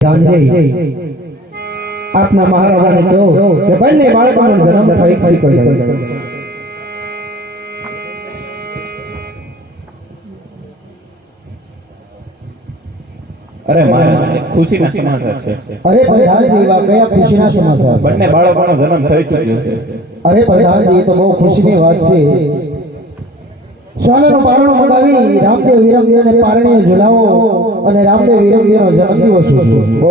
આપના મહારાજાને કહો કે બંને બાળકોનો જન્મ થાય કરી અરે મારા ખુશીના સમાચાર છે। અરે પ્રધાનજી વા કયા ખુશીના સમાચાર? બંને બાળકોનો જન્મ થઈ ચૂક્યો છે। અરે પ્રધાનજી તો બહુ ખુશીની વાત છે। સોનાનું પારણું મંડાવી રામદેવ વિરંગીને પારણીએ ઝુલાવો અને રામદેવ વિરંગીનો જન્મદિવસ ઉજવો। બહુ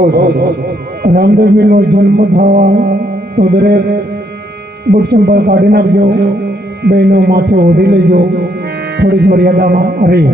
રામદેવનો જન્મ થવા તો દરેક બુટ ચંપલ કાઢી નાખજો, બહેનો માથે ઓઢી લેજો, થોડીક મર્યાદામાં રહી।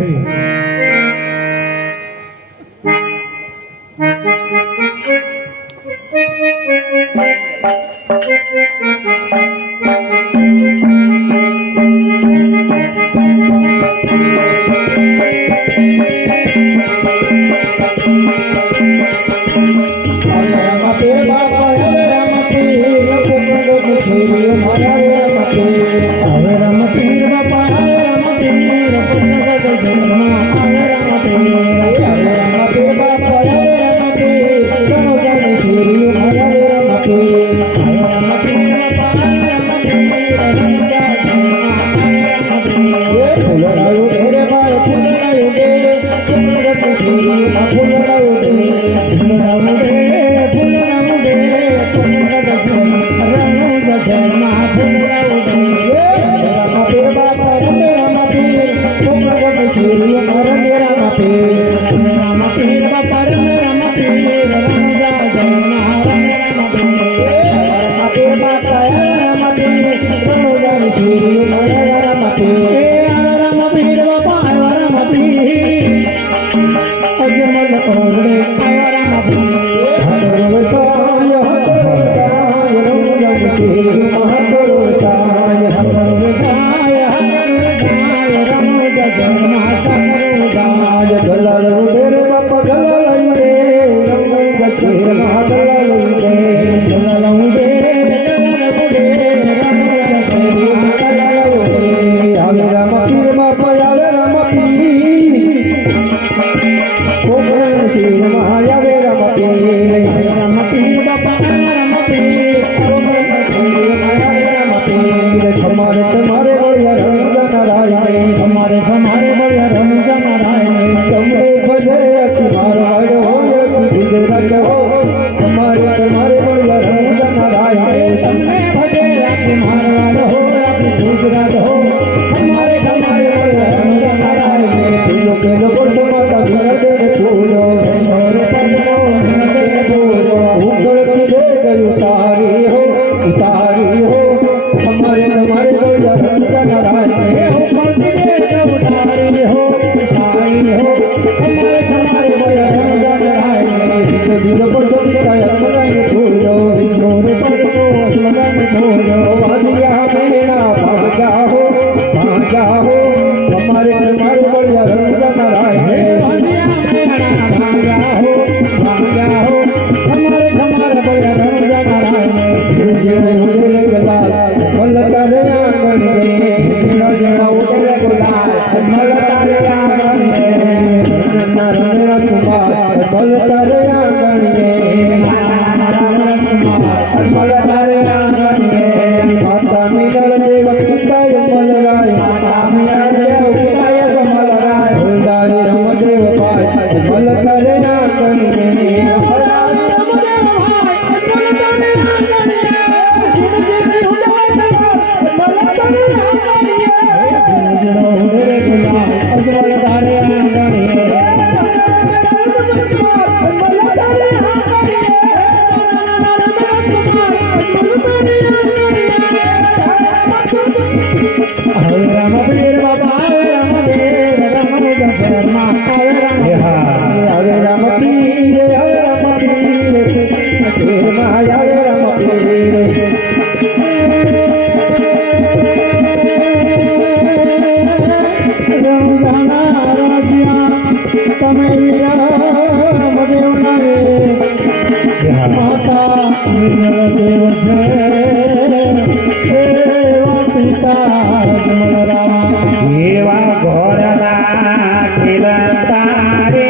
ઘોરના ખીલતા રે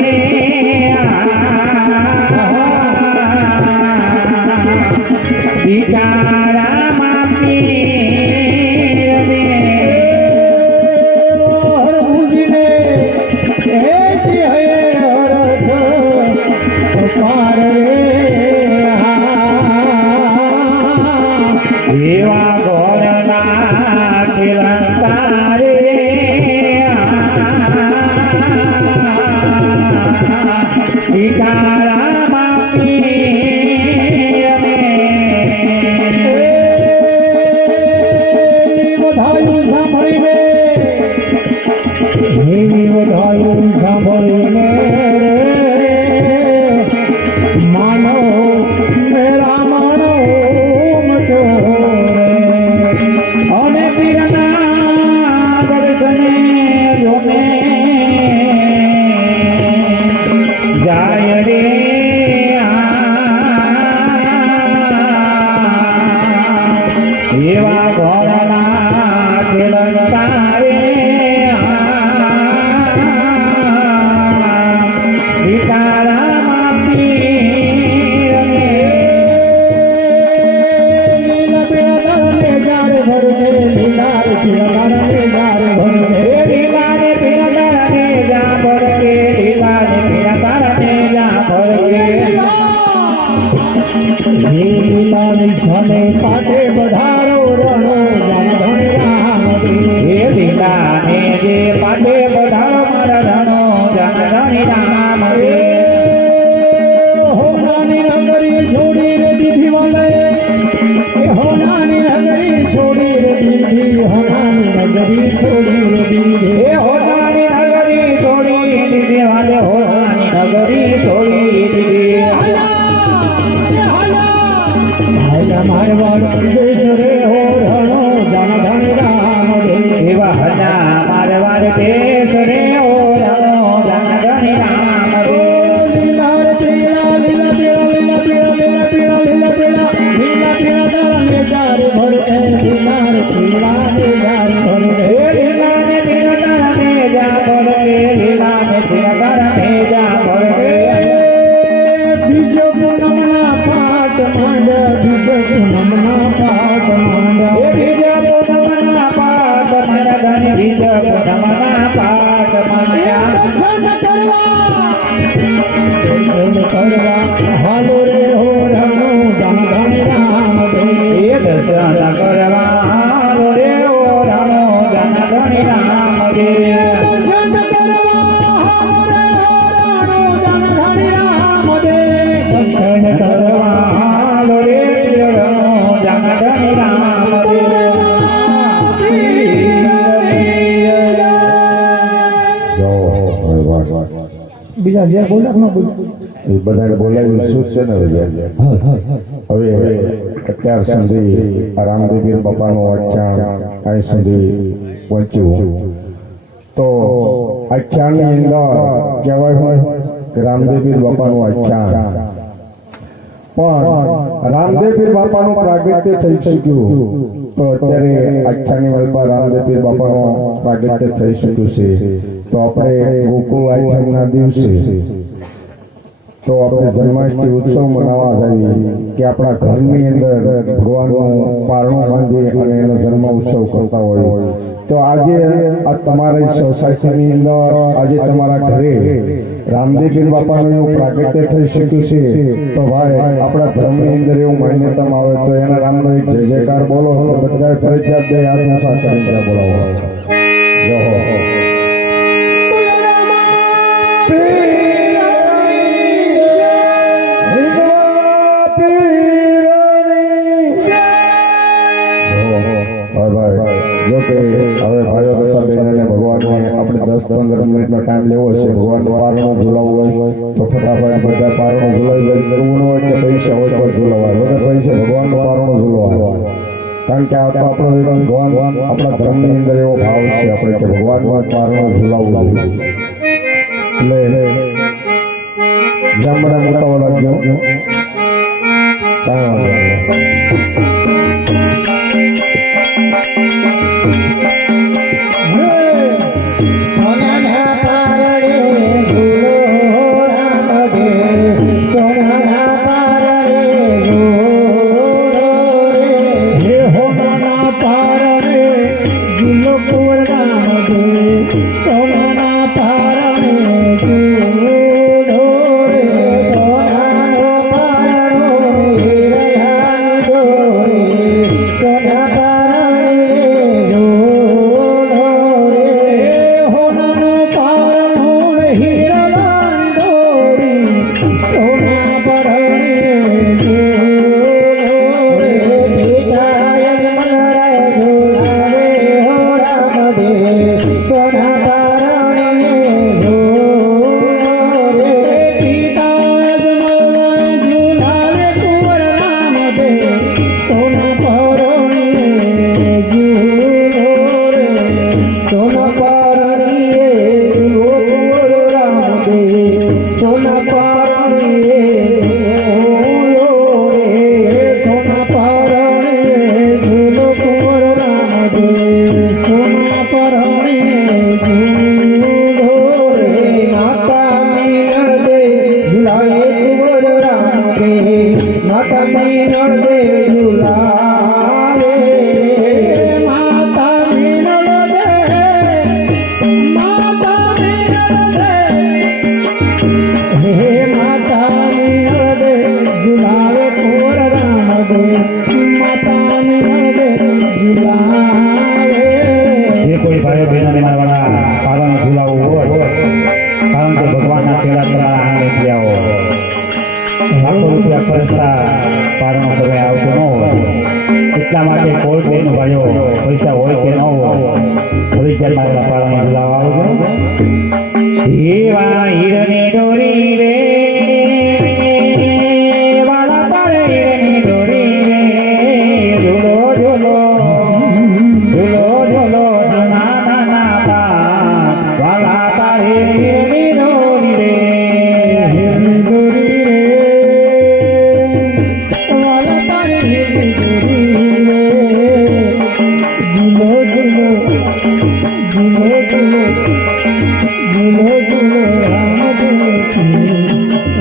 બિચારા માપી રે હરભુજીને એથી હૈ હરખ પાર રે એવા ગોળના ખેલતા રે બિચારા માપી વધાયું સાંભળીને એવી વધાયું સાંભળીને માનો મેરા માનો મચો રે અને પીરના દર્શને જોને જાય રે એવા ઘોડના ખેલતા રે બિચારા માપી લીલા પેલા દરને જાર ભરને લીલા પેલા દરને જાર ભરને લીલાને પીરદારને જા ભરકે લીલાને પીરદારને જા ભરકે લીલાની છને પાટે બધારો રણો જાનધણી રામ હે લીલાને જે પાટે બધારો મારા રણો જનધણી રામ રે હોનાની નગરી છોડી રે દીધી વાલે હોનાની નગરી છોડી રે દીધી હોનાની નગરી છોડી રે દીધી હે હોનાની નગરી છોડી દીધી વાલે હોનાની નગરી છોડી દીધી હાલા મારવાડ દેશ રે હો રણો જાનધણી રામ રે એવા હના મારવાડ દેશ રે ઓ રણો જનધણી રામ રે લીલા રે પીળા લીલા પીળા લીલા પીળા લીલા પીળા લીલા પીળા દરને જાર ભરને લીલા રે પીળા ને જાર ભરને હે લીલાને પીરદારને જા ભરકે લીલાને પીરદારને જા ભરકે બીજો પૂનમના પાટ માંડ બીજો પૂનમના પાટ માંડ એ બીજા પૂનમના પાટ મારા ધણી બીજા પૂનમના પાટ માયા કરવા હાલો રે હો રણો જાનધણી રામ દે એ દર્શન કરવા હાલો રે ઓ રણો જનધણી રામ દે દર્શન કરવા હાલો રે હો રણો જાનધણી રામ દે દર્શન કરવા હાલો રે રણો જનધણી રામ દે બીજા જે બોલે ન બોલે એ બધાને બોલાવી શું છે ને હવે અત્યાર સુધી રામદેવી બાપાનું આખ્યાન અહીં સુધી પહોંચ્યું તો આખ્યાનની અંદર કહેવાય હોય કે રામદેવી બાપાનું આખ્યાન પણ રામદેવી બાપાનું પ્રાગટ્ય થઈ શક્યું તો અત્યારે આખ્યાનની વલપા રામદેવી બાપાનું પ્રાગટ્ય થઈ શક્યું છે તો આપણે ગોકુળ આખ્યાનના દિવસે તો આપણે જન્માષ્ટમી ઉત્સવ મનાવવા જઈએ કે આપણા ઘરની અંદર ભગવાનનું પારણું બાંધી અને એનો જન્મ ઉત્સવ કરતા હોય તો આજે આ તમારી સોસાયટીની અંદર આજે તમારા ઘરે રામદેવી બાપાનું એવું પ્રાગટ્ય થઈ શક્યું છે તો ભાઈ આપણા ધર્મની અંદર એવું માન્યતામાં આવે તો એના નામનો એક જય જયકાર બોલો તો બધા ફરજિયાત બે હાથનો સાથ કરીને બોલાવો જય હો જો કે હવે ભાઈઓ તથા બહેનોને ભગવાનને આપણે 10-15 મિનિટનો ટાઈમ લેવો છે ભગવાનનું પારણું ઝુલાવવું હોય તો ફટાફટ બધા પારણું ઝુલાવી જાય કરવું હોય કે પૈસા હોય તો ઝુલાવાય વગર પૈસા ભગવાનનું પારણું ઝુલાવાય કારણ કે આ તો આપણો એક ભગવાન આપણા ધર્મની અંદર એવો ભાવ છે આપણે કે ભગવાનનું પારણું ઝુલાવવું જોઈએ એટલે ગામડા મોટા લાગજો કાંઈ વાંધો સોનાના પારણે ઝૂલો રામ દે સોનાના પારણે ઝૂલો લાખો રૂપિયા ખર્ચતા પારણો તમે આવતો ન હોય એટલા માટે કોઈ કોઈનો ભાઈઓ પૈસા હોય કે ન હોય ફરીચાર મારા પારણે બોલાવવા આવજો એવા હીરની દોરી રે વાળા તારે હીરની દોરી રે ઝૂલો ઝૂલો ઝૂલો ઝૂલો નાના નાના વાળા તારે હીરની દોરી રે હીરની દોરી રે વાલા તારી હીરની દોરી રે ઝૂલો ઝૂલો ઝૂલો ઝૂલો ઝૂલો ઝૂલો રામ ઝૂલો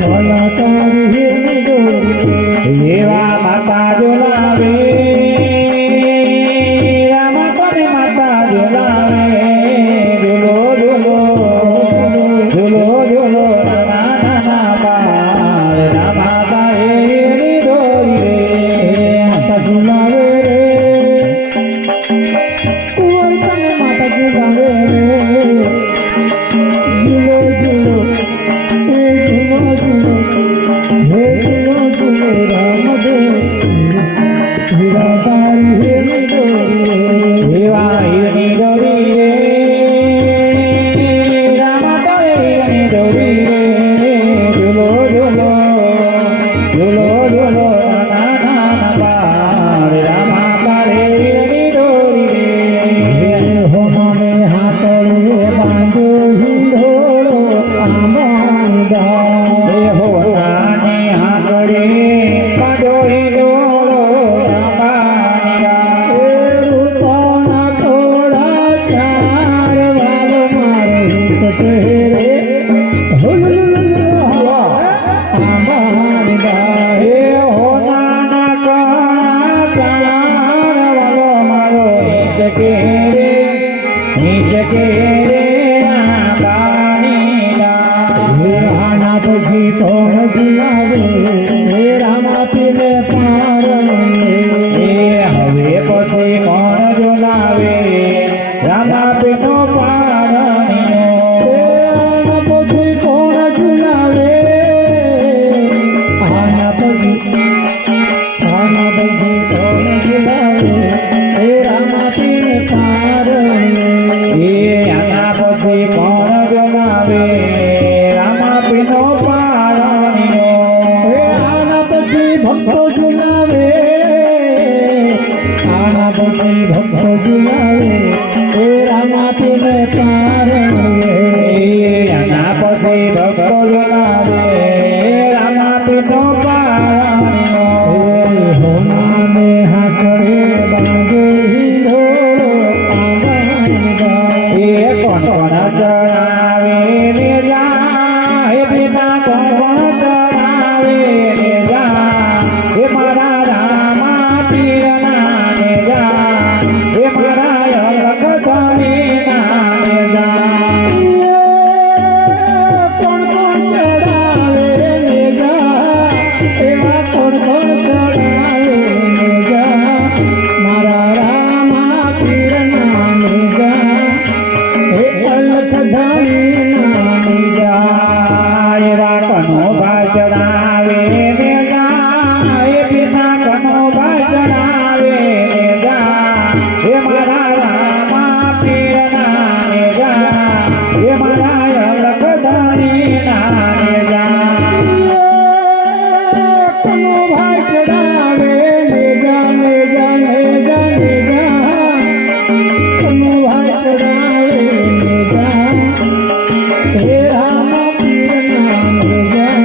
વાલા તારી હીરની દોરી રે એવા માતા ઝુલાવે રામા કરે માતા ઝુલાવે ઝૂલો ઝૂલો ઝૂલો ઝૂલો નાના નાના બાળ રામા તારે હીરની દોરી રે માતા ઝુલાવે રે કુંવર તને માતા ઝુલાવે રે ઝૂલો ઝૂલો હે ઝૂલો ઝૂલો હે ઝૂલો ઝૂલો રામ દે હીરા તારી હીરની દોરી રે એવા હીરની દોરી રે રામા તારે હીરની દોરી રે ઝૂલો ઝૂલો ઝૂલો ઝૂલો નાના નાના બાળ રામા તારે હીરની દોરી રે હોમાને હાથે બાંધો હિંડોળો આમાંદા હે હોતાને આંગળે બાંધો હિંડોળો રામાનીરા રૂપાના થોડા ચાર વાલ મારો હિત રે હવા આમાંદા હે હોનાના કાચાર વાલો મારો હિત કે રે રામાનીરા આના પછી કોણ ઝુલાવે હે રામાપીને પારણે એ હવે પછી કોણ ઝુલાવે રામા પીનો પારણીઓ આના પછી કોણ ઝુલાવે આના પછી કોણ ઝુલાવે હે રામાપીને પારણે એ આના પછી કોણ ઝુલાવે રામા પીનો પારણીઓ હે આના પછી ભક્તો ઝુલાવે આના પછી ભક્તો ઝુલાવે હે રામાપીને પારણે આના પછી ભક્તો ઝુલાવે રામા પીનો પારણીઓ હોનાને હાકડે બાંધો હિંડોળો આમાંદા એ કોણ કોણ ચડાવે ને જા હે બિના કોણ કોણ ચડાવે ને જા હે મારા રામા પીરના ને જા હે મારા લખધણીના ને જા કોણ કોણ ચડાવે ને જા એવા કોણ કોણ ચડાવે ને જા મારા રામા પીરના ને જા હે અલખ ધાણીના ને જા એવા કનો ભાઈ ચડાવે ને જા એ બિના કનો ભાઈ ચડાવે ને જા હે મારા રામા પીરના ને જા હે મારા લખધણીના ને જા કનો ભાઈ ચડાવે ને જા ને જા ને જા ને જા કનો ભાઈ ચડાવે ને જા હે રામા પીરના ને જા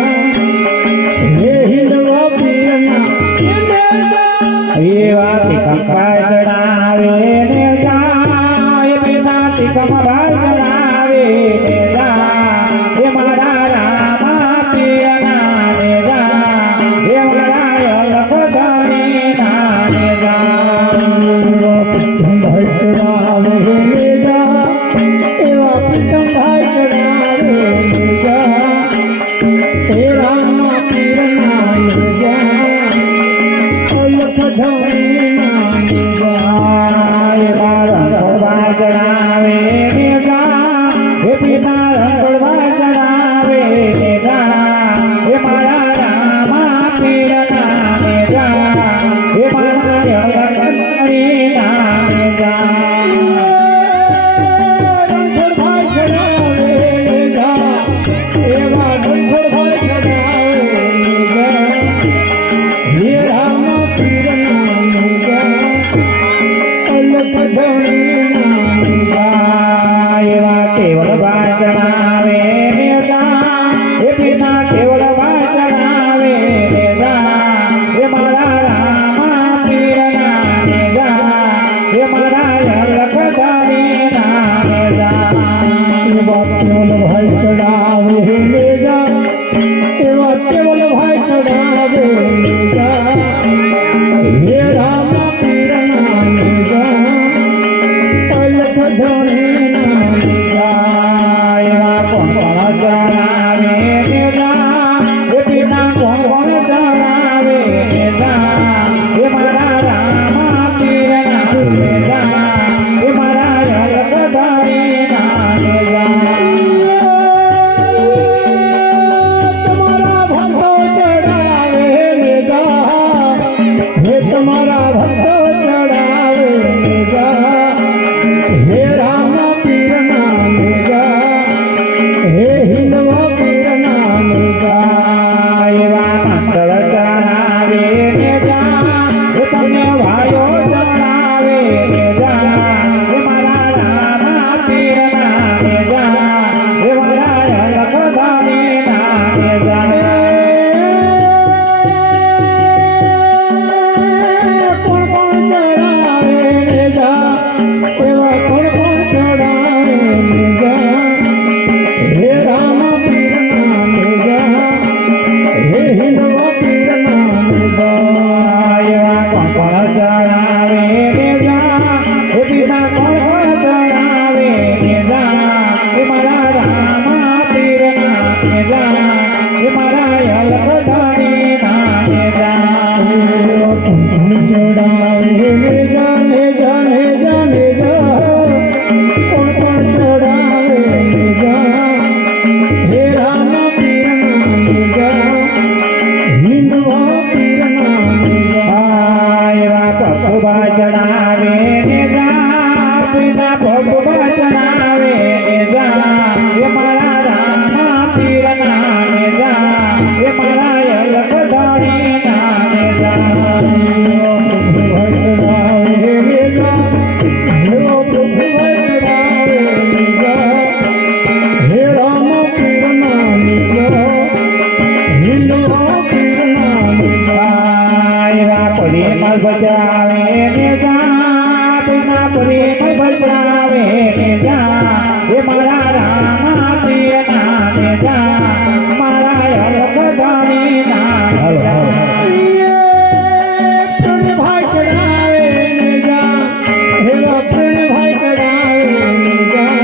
હે હિંડવા પીરના ને જા એવા તિકમ ભાઈ ચડાવે ને જા એ બિના તિકમ ભાઈ ચડાવે ને જા હે મારા રામા પીરના ને જા હે મારા લખધણીના ને જા ભાઈ ચડાવે ને જા એવા પ્રીતમ ભાઈ ચડાવે ને જા હે રામા પીરના ને જા અલખ ધાણીના ને જા પ્રેમ બચાવે ને જા પિતા પ્રેમ બચાવે ને જા હે મારા રામા પ્રિય નામે જા મારા હરખ ધણી નામે જા ભાઈ ચડાવે ને જા હે પ્રેમ ભાઈ ચડાવે ને જા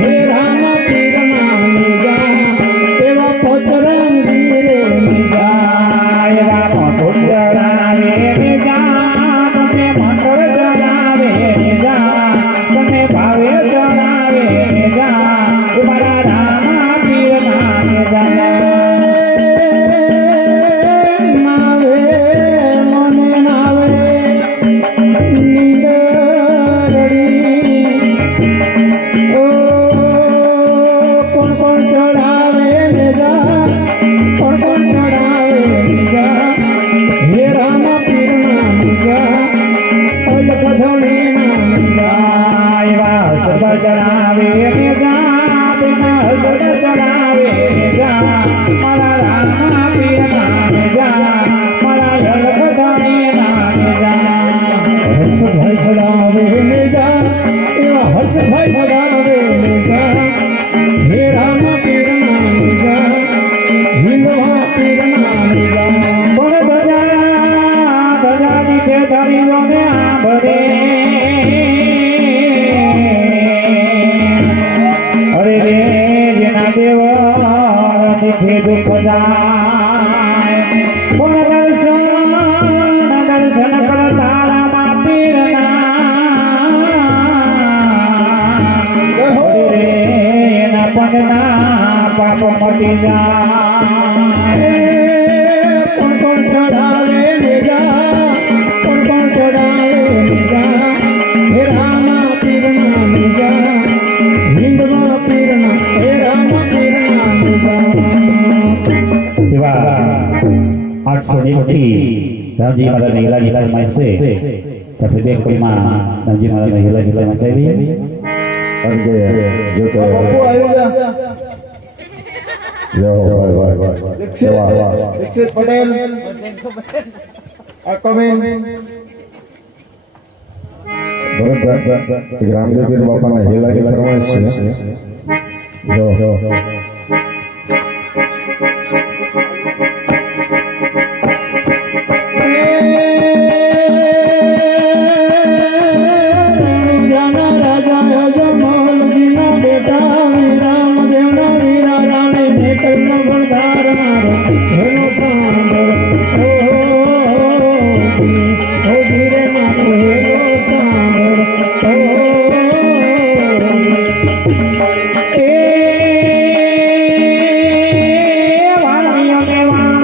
હે રામ પીર નામે જા એવા પોતરમ વીરે ને જા એવા મોટું ચડાવે ને જા તમે મંત્ર ચડાવે ને જા તમે ભાવે ચડાવે ને જા હે મારા રામા પ્રિય નામે જા નાવે મને નાવે નીંદરડી ઓ કોણ ચડાવે ને જા કોણ ચડાવે ને જા હે રામ પીર નામ જા અલખ ધણી નામ જા એવા સબ ચડાવે ને જા બિના હસડ ચડાવે ને જા મારા રામા પ્રિય નામે જા મારા હરખ ધણી નામે જા હર્ષભાઈ ચડાવે ને જા એવા હર્ષભાઈ ચડાવે ને જા હે રામ પીર નામ જા હિંદવા પીર નામ જા પણ ધજાની છે ધરીઓને આંભરે અરે રે જેના દેવ દીઠે દુઃખ જાય પણ દર્શન કર તારા પીરના અરે રે એના પગના પાપ મટી જાય કોણ ચડાવે ને જા કોણ ચડાવે ને જા હે રામ પીર નામ જા હિંદવા પીર નામ હે રામ પીર નામ જા એવા 800 થી રામજી મહારાજ ને હિલાજી ફરમાય છે પછી બે કોઈમાં રામજી મહારાજ ને હિલાજી મચાવી કારણ કે જો કે દીક્ષિત પટેલ ભરતભાઈ રામદેવપીર બાપાના હિલાજી ફરમાય છે જો જાના રાજા અજમલજીના બેટા રામ દેવના વીરા રાણે નેતરનો બંધારનારો હેનો સાંભળ ઓ ધીરે માતો હેનો સાંભળ વાણીઓને વાણી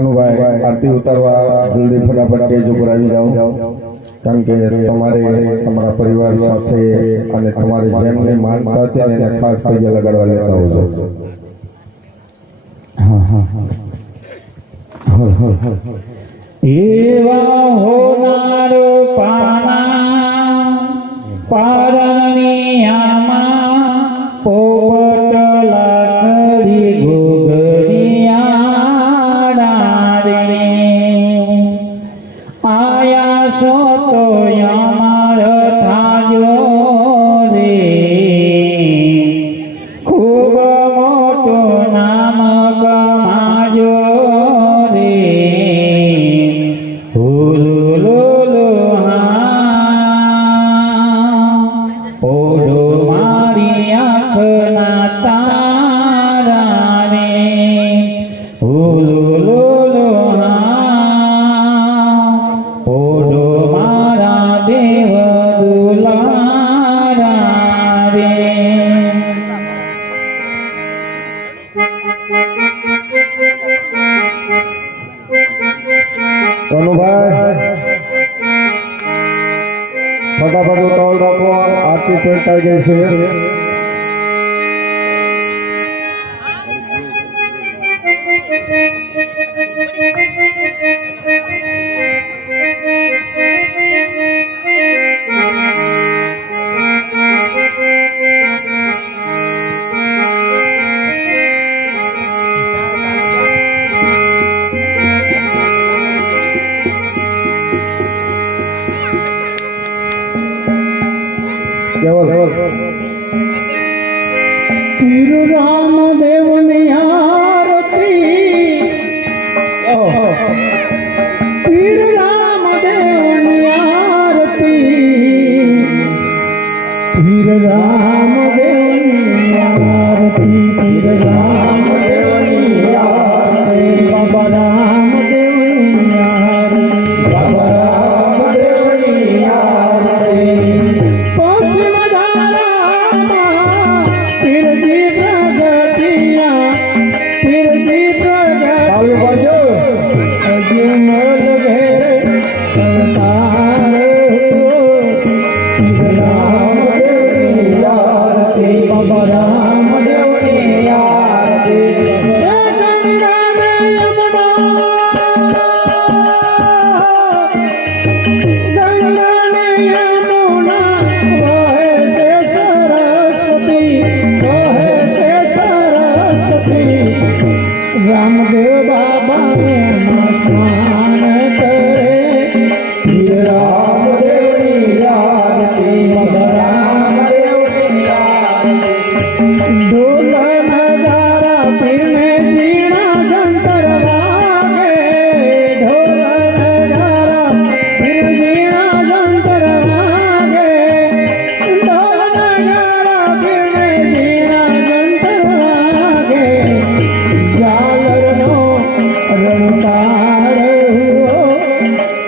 કનુભાઈ આરતી ઉતારવા જલ્દી ફટાફટ સ્ટેજ ઉપર આવી જાઓ, કારણ કે તમારે તમારા પરિવાર સાથે અને તમારે જેમને માનતા હતા એને ખાસ પૈયા લગાડવા લેતા હોજો. એવા હોનાર પાના પારણિયામાં પોપટ લાકડી ઘૂઘરિયા રે આયા છો તો અમાર થાજો રે ખૂબ મોટું નામ કમાજો રે હુલુલુલુ ઓઢો મારી આંખના તારા રે હુલુલુલુ ઓઢો મારા દેવ દુલારા રે. કનુભાઈ ફટાફટ ઉતાવળ રાખો, આરતી પેટાઈ ગઈ છે. કેવલ પીર રામદેવની આરતી, પીર રામદેવની આરતી, પીર રામદેવની આરતી, પીર રામદેવની આરતી, બાબા રામદેવની આરતી, બાબા રામદેવની આરતી. પશ્ચિમ ધારામાં પીરજી પ્રગટિયા, પીરજી પ્રગટિયા અજમલ ઘેરે અવતાર, પીર રામદેવની આરતી, બાબા રામદેવની આરતી. રામદેવ બાબાને સ્નાન કરે, પીર રામદેવની આરતી, રામદેવની આરતી. ઢોલ નગારા પીરને ઝીણા જંતર વાગે, ઢોલ નગારા પીર ઝીણા જંતર વાગે, ઢોલ નગારા પીરને ઝીણા જંતર વાગે. ઝાલરનો રણકાર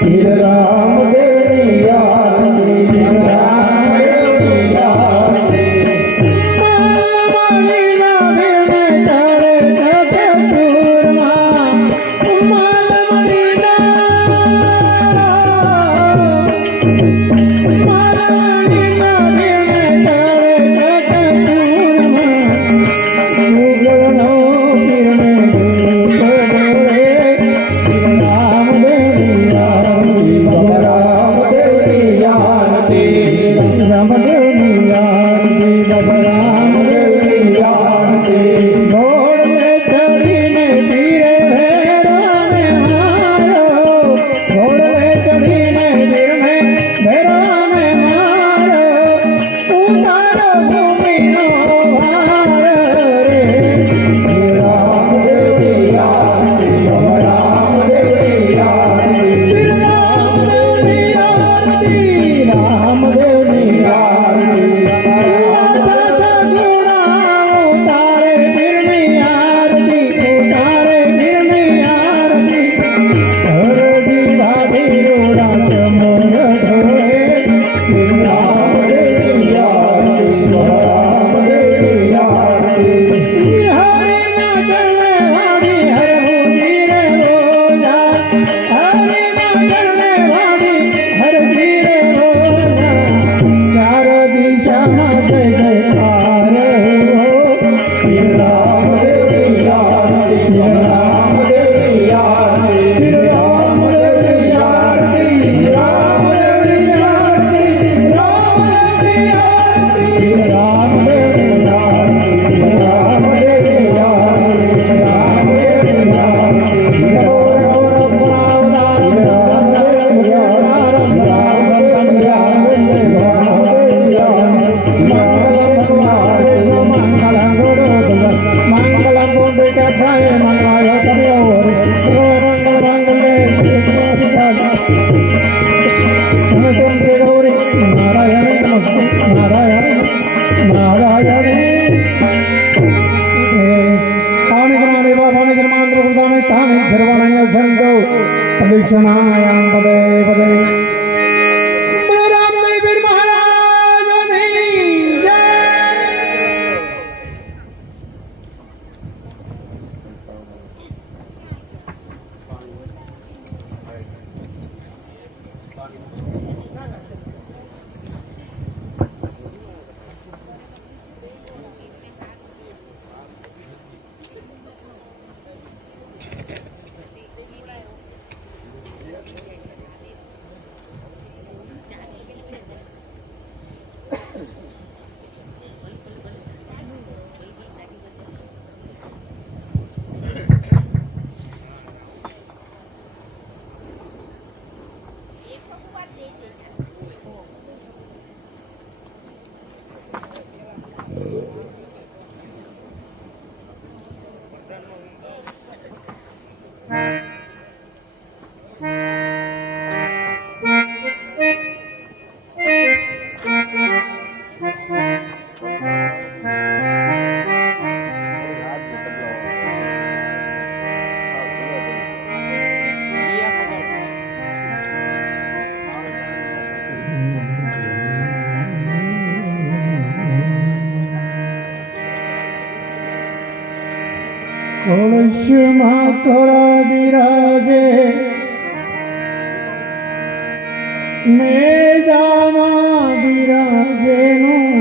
પીર રામદેવની આરતી, પીર રામદેવની આરતી. માલમણીના વીણે ચડે ચકે ચૂરમાં, માલમણીના વીણે ચડે ચકે ચૂરમાં. મુગલનો પીરને શાંતો પ્રદક્ષિણાયામ પદે પદે બોલો રામદેવ મહારાજની જય. કળશમાં કળા બિરાજે મેજામાં બિરાજેનું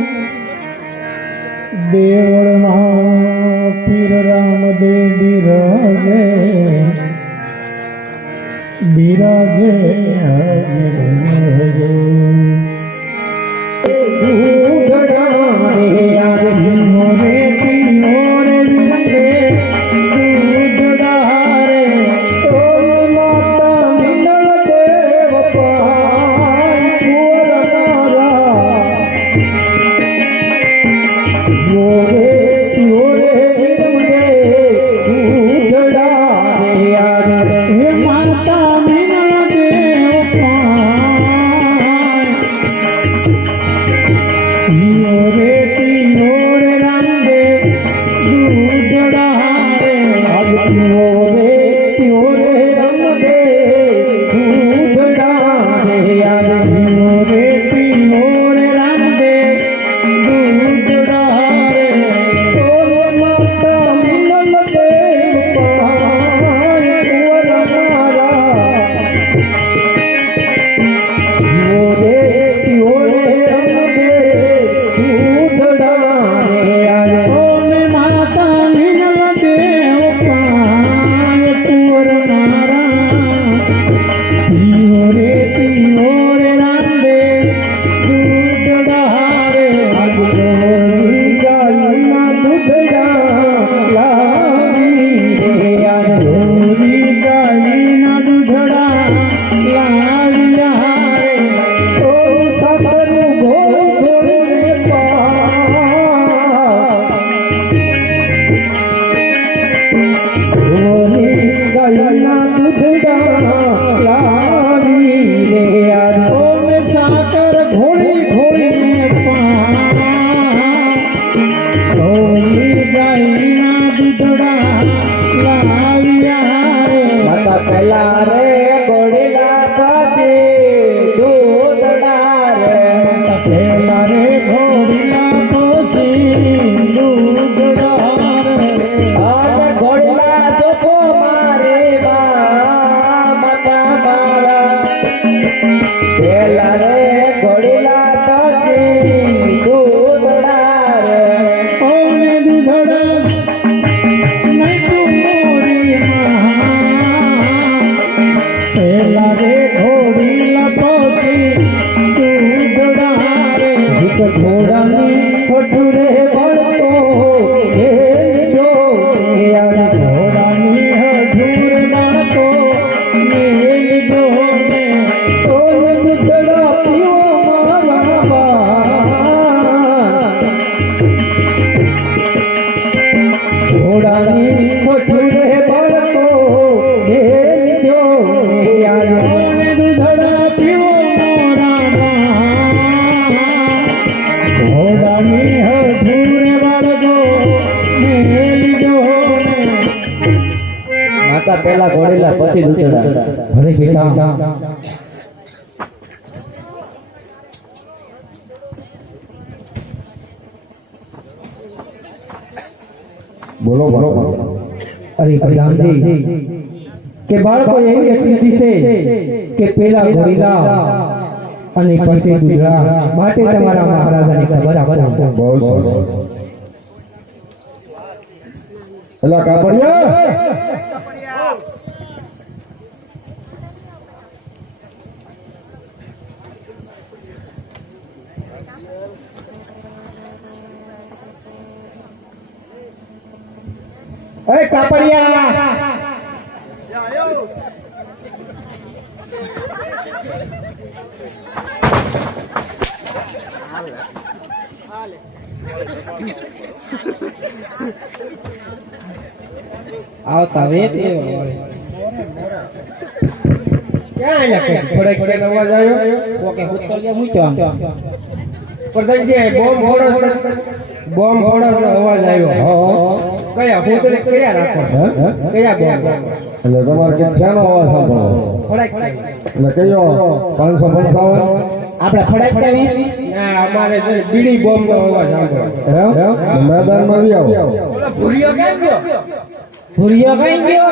દેવળમાં પીર રામદેવ બિરાજે બિરાજે પછી દૂધડા. ભલે બેટા બોલો બોલો અરે રામજી કે બાળકો એવી એકલી છે કે પેલા ગોરીલા અને પછી દૂધડા માટે તમારા મહારાજાની ખબર આપો. બહુ સરસ. એલા કાપડિયા એ કાપડિયા આવતા વેત એવો ક્યાં આયા કે થોડે થોડે અવાજ આવ્યો ઓકે હું તો જે મૂક્યો આમ પ્રધાનજી બોમ્બ ફોડો અવાજ આવ્યો. કયા ભૂતને કયા રાખો કયા બોમ્બ એટલે તમારે ક્યાં શાનો અવાજ સાંભળવો એટલે કયો 555 આપણે ફડાઈ ના અમારે છે બીડી બોમ્બ નો અવાજ સાંભળો. એમ મેદાનમાં આવી આવો ભૂરિયો કઈ ગયો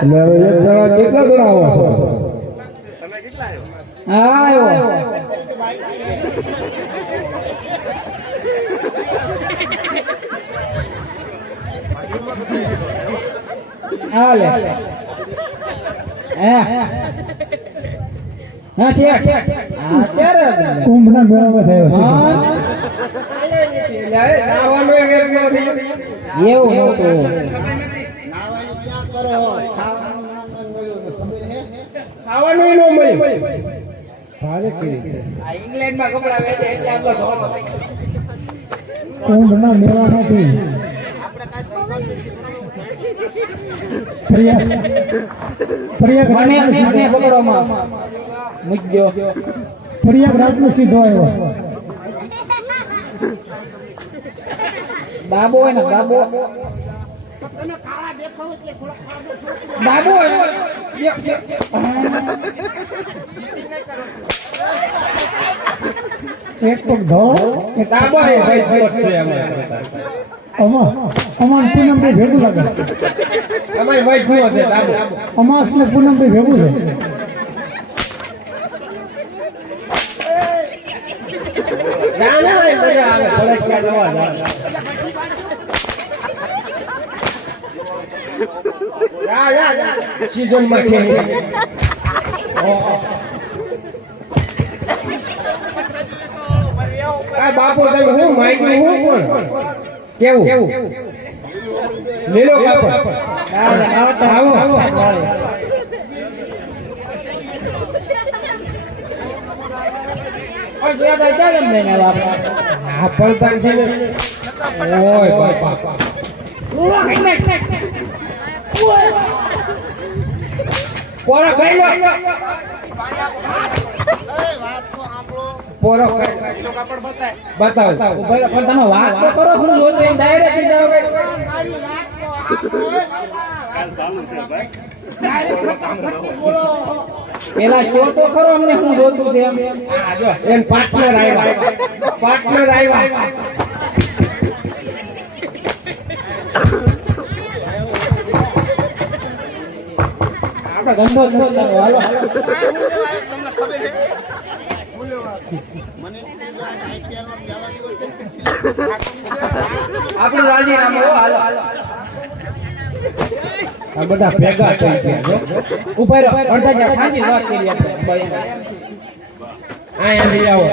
એટલે હવે એક જણા કેટલા જણા આવો છો હા આવ્યો હાલે હા શેઠ હા ક્યારે કુંભના મેળામાં થયો છે. હા એવું નહોતું ખાવાનું નો મળે ઇંગ્લેન્ડમાં કપડા વેચે એટલે આટલો ધોળો થઈ ગયો. કુંભના મેળામાંથી મને પકડોમાં મૂકજો પ્રયાગરાજનો સીધો આવ્યો. બાબો હોય ને બાબો બાબો હોય એક પગ ધોળો એક બાબો અમાર પૂનમભાઈ ભેગું લાગે. અમાસ ને પૂનમભાઈ ભેગું છે. બાપુ તમે હું માઇકી હું કોણ કેવું લીલો કાપડ આવો આ પડતા છે ઓય બાપા પોરો કઈ લો પોરો બતાવ પણ તમે વાત તો કરો હું જોતો એમ ડાયરેક્ટ જાવ પેલા જો તો ખરો અમને હું જોતું છે એમ પાર્ટનર આવ્યા આપણે ધંધો ચાલો હાલો આપણું રાજીનામું હાલો આ બધા ભેગા થઈ ગયા ઉપર અડધા જ્યાં સાંજી વાત કરી આપણે અહીં આવો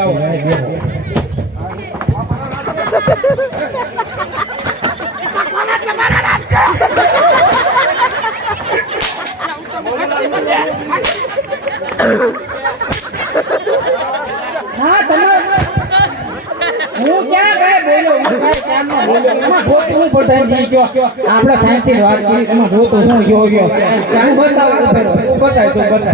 હા તમે હું ક્યાં ગયે બોલો ક્યાં બોલો એમાં જોતું હું પ્રધાનજી જો આપણે સાયન્સની વાત કરી એમાં જોતું હું ગયો ક્યાં બતાવ તો તું બતાય કાપડ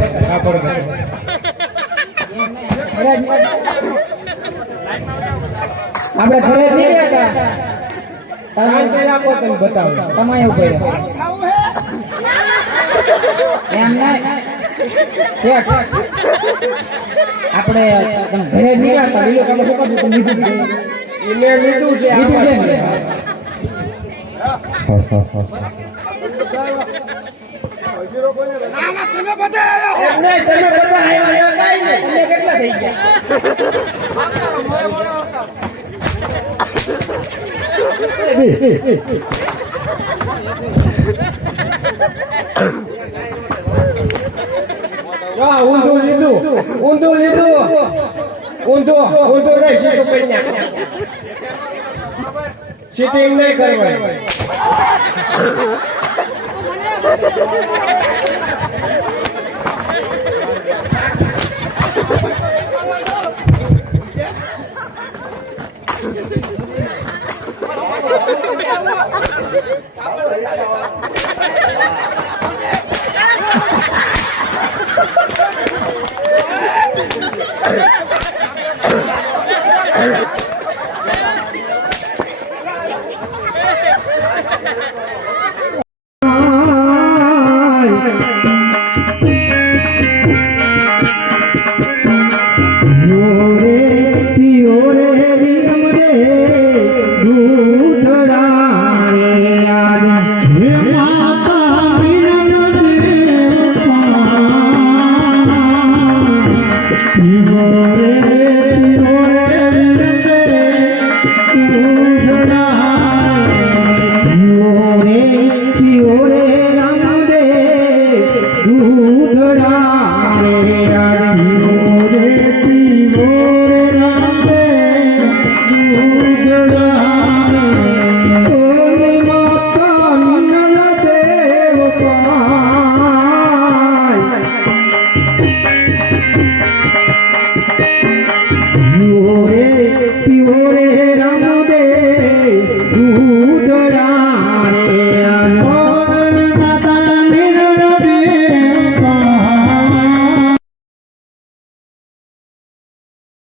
આપણે ઘરે જઈ ગયા હતા તમે આપો તમે બતાવો તમારે એવું કર્યું એમ નહીં શેઠ આપણે તમે ઘરે જ નીકળતા લીલો કાપડ શું કાપડ તમે લીધું છે? એને લીધું છે લીધું છે ને? એમ નહીં, તમે બધા આવ્યા કાંઈ નહીં. તમે કેટલા થઈ ગયા? ઊંધું લીધું ઊંધું લીધું ઊંધું ઊંધું નહીં સીધું કરી નાખ સીટિંગ નહીં કરવાની રે રામ દે